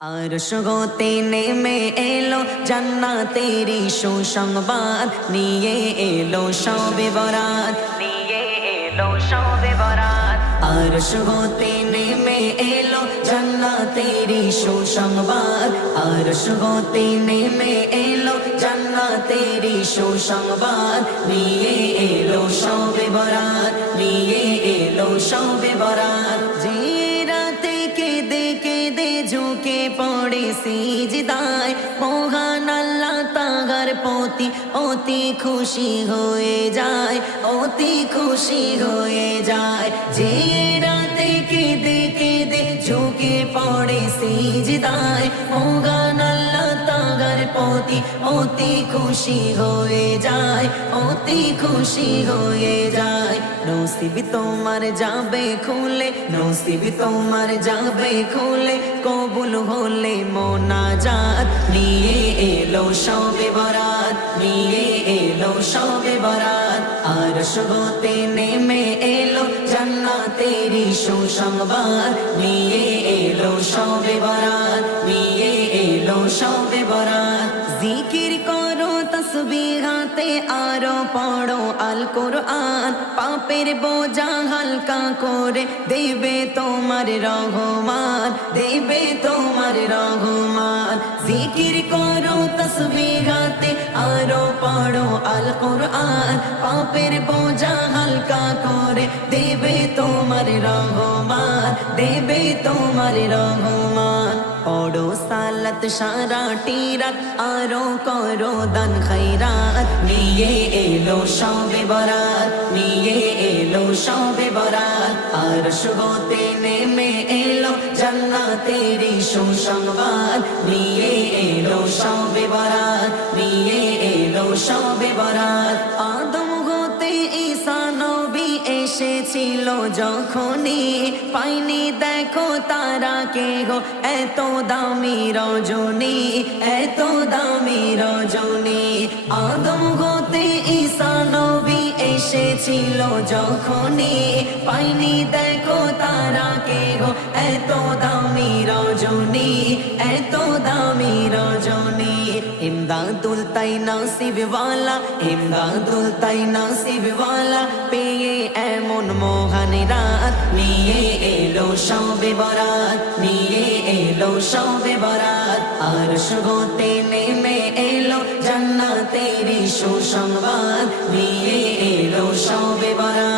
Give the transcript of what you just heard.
আর সগতে নেমে এলো জান্নাতেরি সুসংবাদ। নিয়ে এলো সবে বরাত। নিয়ে এলো সবে বরাত। আর সগতে নেমে এলো জান্নাতেরি সুসংবাদ। আর সগতে নেমে এলো জান্নাতেরি সুসংবাদ। নিয়ে এলো সবে বরাত। নিয়ে এলো সবে বরাত। সিজদায়। মহান আল্লাহ তাগার পতি অতি খুশি হয়ে যায়, অতি খুশি হয়ে যায়। যে রাতে কেঁদে কেঁদে ঝুঁকে পড়ে সিজদায়, মহান পতি অতি খুশি হয়ে যায় অতি খুশি হয়ে যায়। নসিব তোমার যাবে খুলে, নসিব তোমার যাবে খুলে, কবুল হলে মোনাজাত। নিয়ে এলো সবে বরাত, নিয়ে এলো সবে বরাত। আর সগতে নেমে এলো জান্নাতেরি সুসংবাদ। নিয়ে এলো সবে বরাত, নিয়ে এলো সবে জিকির করো তসবিহাতে আরও পড়ো। আল কোরআন পাপের বোঝা হালকা করে দেবে তোমার রহমান, দেবে তোমার রহমান। জিকির করো তসবিহাতে আরও পড়ো। আল কোরআন পাপের বোঝা হালকা করে দেবে তোমার রহমান, দেবে তোমার রহমান। পড়ো সালাত সারাটি রাত আরও করো দান খৈরাত নিয়ে এলো সবে বরাত নিয়ে এলো সবে বরাত আর শুভতে নেমে এলো জান্নাতেরি সুসংবাদ নিয়ে এলো সবে বরাত নিয়ে এলো সবে বরাত এসেছিল যখনই? পাইনি দেখো তারা কে গো এত দামি রজনী, এত দামি রজনী। আদম ঈসা নবী এসেছিল যখনই। পাইনি দেখো তারা কে গো এত দামি রজনী, এত দামি রজনী। ইমদাদুল তাই নাসিব ওয়ালা ইমদাদুল তাই নাসিব ওয়ালা পেয়ে এমন মোহন রাত, নিয়ে এলো সবে বরাত, নিয়ে এলো সবে বরাত। আর সুগতে নেমে এলো জান্নাতেরি সুসংবাদ, নিয়ে এলো সবে বরাত।